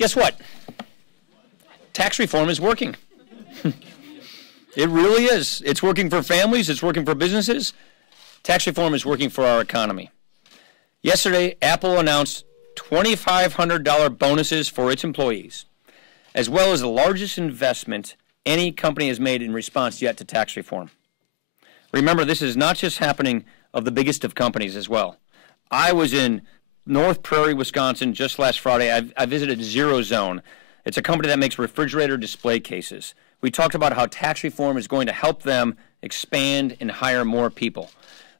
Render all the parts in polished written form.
Guess what? Tax reform is working. It really is. It's working for families. It's working for businesses. Tax reform is working for our economy. Yesterday, Apple announced $2,500 bonuses for its employees, as well as the largest investment any company has made in response yet to tax reform. Remember, this is not just happening of the biggest of companies as well. I was in North Prairie, Wisconsin just last Friday. I visited Zero Zone. It's a company that makes refrigerator display cases. We talked about how tax reform is going to help them expand and hire more people.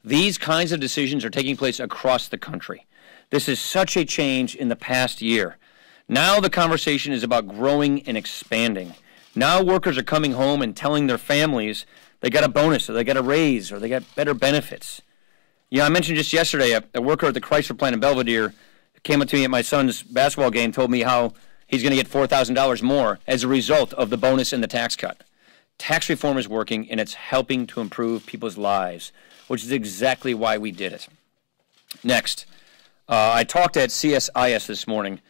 These kinds of decisions are taking place across the country. This is such a change in the past year. Now the conversation is about growing and expanding. Now workers are coming home and telling their families they got a bonus or they got a raise or they got better benefits. You know, I mentioned just yesterday a worker at the Chrysler plant in Belvedere came up to me at my son's basketball game, told me how he's going to get $4,000 more as a result of the bonus and the tax cut. Tax reform is working, and it's helping to improve people's lives, which is exactly why we did it. Next, I talked at CSIS this morning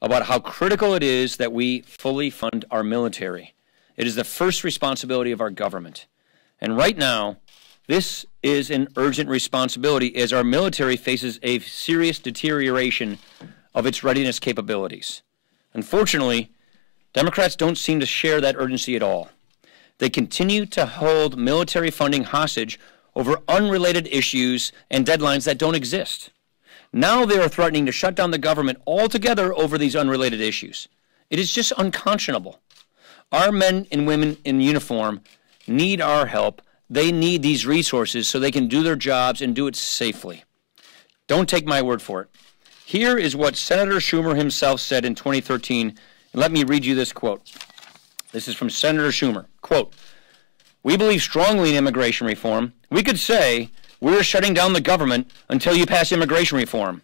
about how critical it is that we fully fund our military. It is the first responsibility of our government. And right now, this is an urgent responsibility as our military faces a serious deterioration of its readiness capabilities. Unfortunately, Democrats don't seem to share that urgency at all. They continue to hold military funding hostage over unrelated issues and deadlines that don't exist. Now they are threatening to shut down the government altogether over these unrelated issues. It is just unconscionable. Our men and women in uniform need our help. They need these resources so they can do their jobs and do it safely. Don't take my word for it. Here is what Senator Schumer himself said in 2013. And let me read you this quote. This is from Senator Schumer. Quote, "We believe strongly in immigration reform. We could say we're shutting down the government until you pass immigration reform.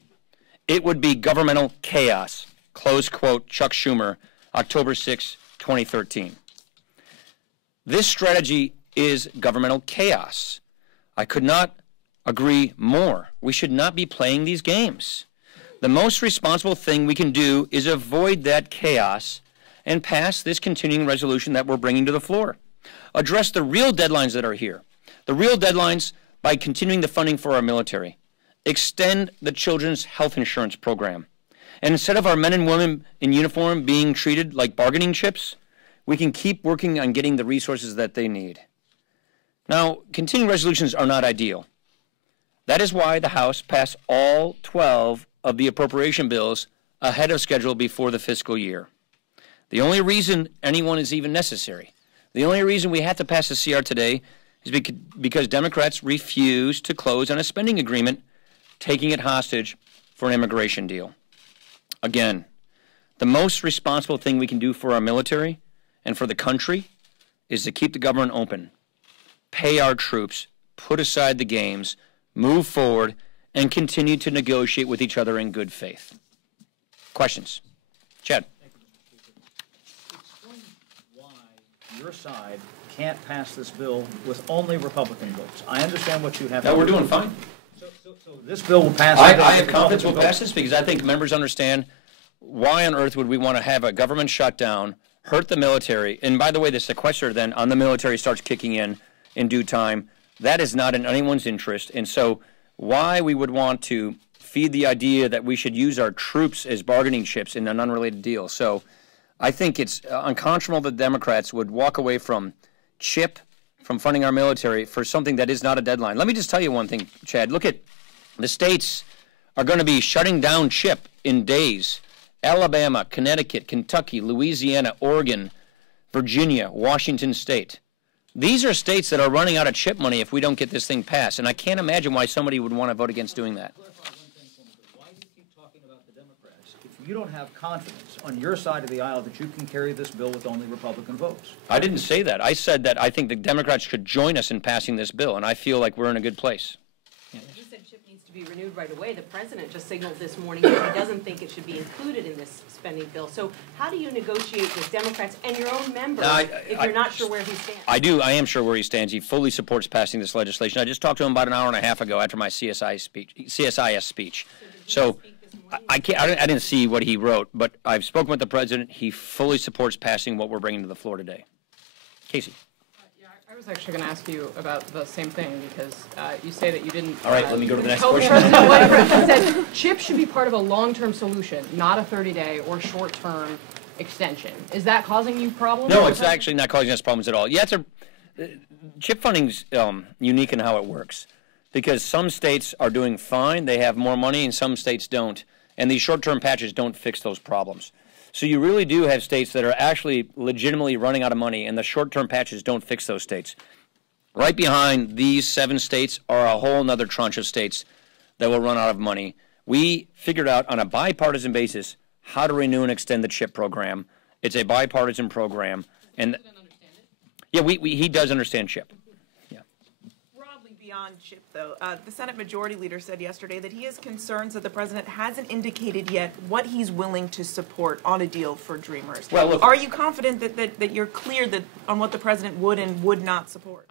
It would be governmental chaos." Close quote, Chuck Schumer, October 6, 2013. This strategy is governmental chaos. I could not agree more. We should not be playing these games. The most responsible thing we can do is avoid that chaos and pass this continuing resolution that we're bringing to the floor. Address the real deadlines that are here. The real deadlines by continuing the funding for our military. Extend the children's health insurance program. And instead of our men and women in uniform being treated like bargaining chips, we can keep working on getting the resources that they need. Now, continuing resolutions are not ideal. That is why the House passed all 12 of the appropriation bills ahead of schedule before the fiscal year. The only reason anyone is even necessary, the only reason we have to pass the CR today is because Democrats refuse to close on a spending agreement, taking it hostage for an immigration deal. Again, the most responsible thing we can do for our military and for the country is to keep the government open, pay our troops, put aside the games, move forward, and continue to negotiate with each other in good faith. Questions? Chad. Explain why your side can't pass this bill with only Republican votes. I understand what you have. No, we're doing fine. So this bill will pass. I have confidence we'll pass this because I think members understand why on earth would we want to have a government shutdown, hurt the military, and by the way, the sequester then on the military starts kicking in due time. That is not in anyone's interest, and so why we would want to feed the idea that we should use our troops as bargaining chips in an unrelated deal. So I think it's unconscionable that Democrats would walk away from CHIP, from funding our military, for something that is not a deadline. Let me just tell you one thing, Chad. Look at the states are going to be shutting down CHIP in days. Alabama, Connecticut, Kentucky, Louisiana, Oregon, Virginia, Washington State. These are states that are running out of CHIP money if we don't get this thing passed, and I can't imagine why somebody would want to vote against doing that. Why do you keep talking about the Democrats if you don't have confidence on your side of the aisle that you can carry this bill with only Republican votes? I didn't say that. I said that I think the Democrats should join us in passing this bill, and I feel like we're in a good place. You said CHIP needs to be renewed right away. The president just signaled this morning that he doesn't think it should be included in this spending bill. So how do you negotiate with Democrats and your own members if you're not sure where he stands? I do. I am sure where he stands. He fully supports passing this legislation. I just talked to him about an hour and a half ago after my CSIS speech. So I didn't see what he wrote, but I've spoken with the president. He fully supports passing what we're bringing to the floor today. Casey. Yeah, I was actually going to ask you about the same thing because you say that you didn't. All right, let me go to the next tell question. President what he said CHIP should be part of a long-term solution, not a 30-day or short-term extension. Is that causing you problems? No, it's actually not causing us problems at all. Yeah, CHIP funding's unique in how it works because some states are doing fine, they have more money, and some states don't. And these short-term patches don't fix those problems. So you really do have states that are actually legitimately running out of money, and the short-term patches don't fix those states. Right behind these 7 states are a whole other tranche of states that will run out of money. We figured out on a bipartisan basis how to renew and extend the CHIP program. It's a bipartisan program. And yeah, he does understand CHIP. Yeah. Broadly beyond CHIP, though, the Senate Majority Leader said yesterday that he has concerns that the president hasn't indicated yet what he's willing to support on a deal for Dreamers. Well, look, are you confident that you're clear that on what the president would and would not support?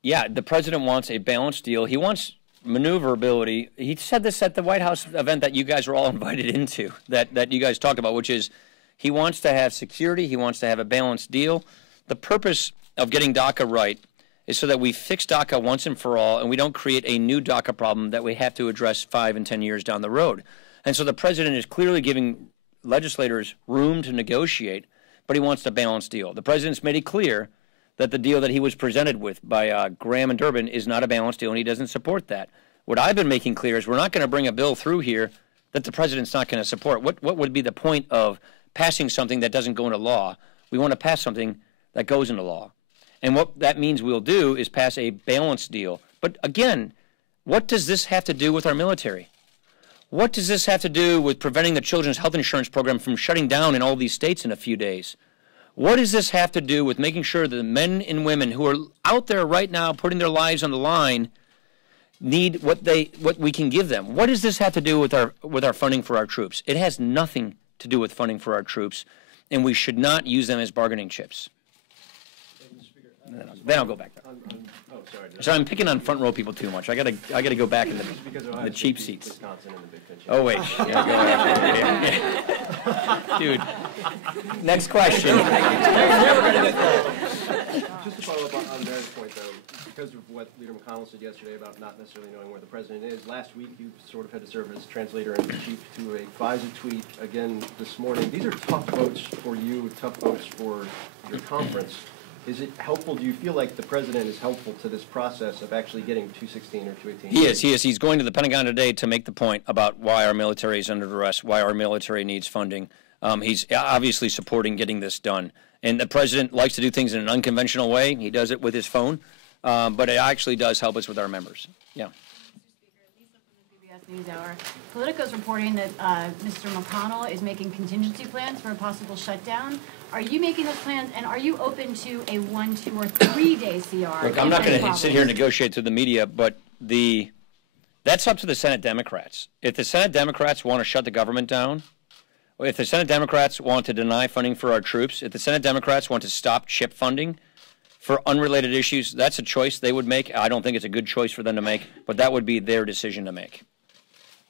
Yeah, the president wants a balanced deal. He wants maneuverability. He said this at the White House event that you guys were all invited into, that you guys talked about, which is he wants to have security. He wants to have a balanced deal. The purpose of getting DACA right is so that we fix DACA once and for all, and we don't create a new DACA problem that we have to address 5 and 10 years down the road. And so the president is clearly giving legislators room to negotiate, but he wants a balanced deal. The president's made it clear that the deal that he was presented with by Graham and Durbin is not a balanced deal, and he doesn't support that. What I've been making clear is we're not going to bring a bill through here that the president's not going to support. What would be the point of passing something that doesn't go into law? We want to pass something that goes into law. And what that means we'll do is pass a balanced deal. But again, what does this have to do with our military? What does this have to do with preventing the Children's Health Insurance Program from shutting down in all these states in a few days? What does this have to do with making sure that the men and women who are out there right now putting their lives on the line need what we can give them? What does this have to do with our funding for our troops? It has nothing to do with funding for our troops, and we should not use them as bargaining chips. Then I'll go back there. So I'm picking on front row people too much. I gotta go back in the cheap seats. Oh wait, dude. Next question. Just to follow up on Mary's point, though, because of what Leader McConnell said yesterday about not necessarily knowing where the president is, last week you sort of had to serve as translator-in-chief to a FISA tweet again this morning. These are tough votes for you, tough votes for your conference. Is it helpful? Do you feel like the president is helpful to this process of actually getting 216 or 218? He is. He's going to the Pentagon today to make the point about why our military is under duress, why our military needs funding. He's obviously supporting getting this done. And the president likes to do things in an unconventional way. He does it with his phone. But it actually does help us with our members. Yeah. NewsHour. Politico's reporting that Mr. McConnell is making contingency plans for a possible shutdown. Are you making those plans, and are you open to a 1, 2, or 3 day CR? Look, I'm not going to sit here and negotiate through the media, but that's up to the Senate Democrats. If the Senate Democrats want to shut the government down, if the Senate Democrats want to deny funding for our troops, if the Senate Democrats want to stop CHIP funding for unrelated issues, that's a choice they would make. I don't think it's a good choice for them to make, but that would be their decision to make.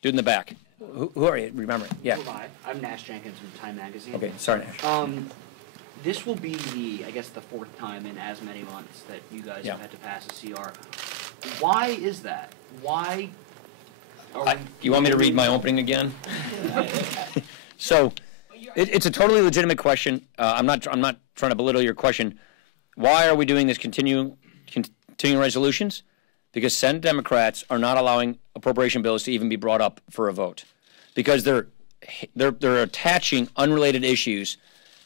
Dude in the back. Who are you? Remember? Yeah. Hi, I'm Nash Jenkins from Time Magazine. Okay, sorry, Nash. This will be I guess the 4th time in as many months that you guys have had to pass a CR. Why is that? Why? You want me to read my opening again? So, it's a totally legitimate question. I'm not trying to belittle your question. Why are we doing this continuing resolutions? Because Senate Democrats are not allowing appropriation bills to even be brought up for a vote, because they're attaching unrelated issues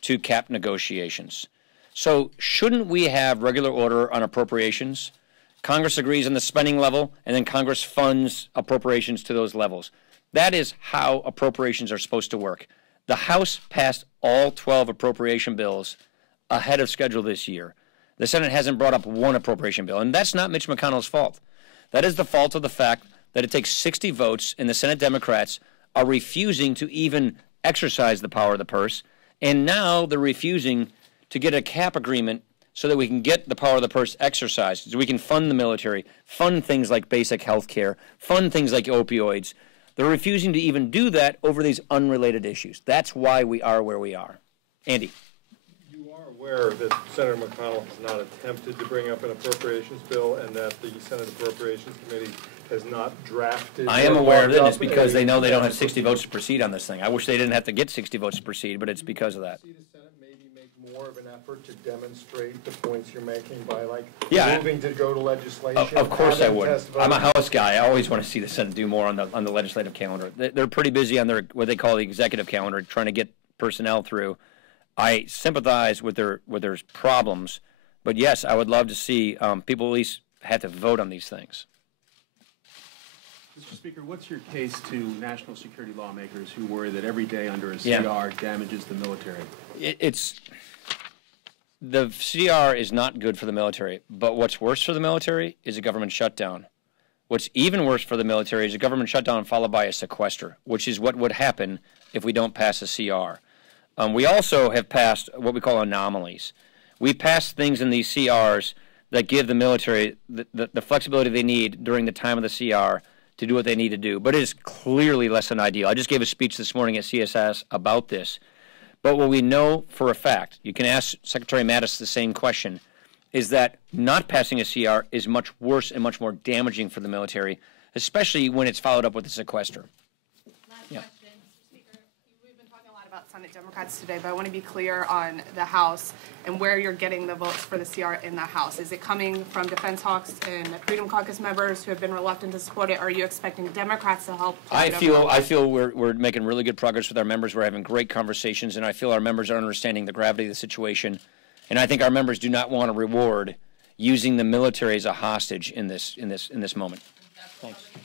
to cap negotiations. So shouldn't we have regular order on appropriations? Congress agrees on the spending level, and then Congress funds appropriations to those levels. That is how appropriations are supposed to work. The House passed all 12 appropriation bills ahead of schedule this year. The Senate hasn't brought up one appropriation bill, and that's not Mitch McConnell's fault. That is the fault of the fact that it takes 60 votes, and the Senate Democrats are refusing to even exercise the power of the purse, and now they're refusing to get a cap agreement so that we can get the power of the purse exercised, so we can fund the military, fund things like basic health care, fund things like opioids. They're refusing to even do that over these unrelated issues. That's why we are where we are. Andy. You are aware that Senator McConnell has not attempted to bring up an appropriations bill and that the Senate Appropriations Committee has not drafted. I am aware of it, and it's because they know they don't have 60 votes to proceed on this thing. I wish they didn't have to get 60 votes to proceed, but it's because of that. See the Senate maybe make more of an effort to demonstrate the points you're making by moving to go to legislation. Of course I would. Test I'm a House guy. I always want to see the Senate do more on the legislative calendar. They're pretty busy on their what they call the executive calendar, trying to get personnel through. I sympathize with their problems, but yes, I would love to see people at least have to vote on these things. Mr. Speaker, what's your case to national security lawmakers who worry that every day under a CR damages the military? The CR is not good for the military, but what's worse for the military is a government shutdown. What's even worse for the military is a government shutdown followed by a sequester, which is what would happen if we don't pass a CR. We also have passed what we call anomalies. We passed things in these CRs that give the military the flexibility they need during the time of the CR to do what they need to do. But it is clearly less than ideal. I just gave a speech this morning at CSS about this. But what we know for a fact, you can ask Secretary Mattis the same question, is that not passing a CR is much worse and much more damaging for the military, especially when it's followed up with a sequester. Last question, Mr. Speaker. We've been talking a lot about Senate Democrats today, but I want to be clear on the House and where you're getting the votes for the CR in the House. Is it coming from Defense Hawks and Freedom Caucus members who have been reluctant to support it? Or are you expecting Democrats to help? I feel we're making really good progress with our members. We're having great conversations, and I feel our members are understanding the gravity of the situation. And I think our members do not want to reward using the military as a hostage in this moment. Thanks.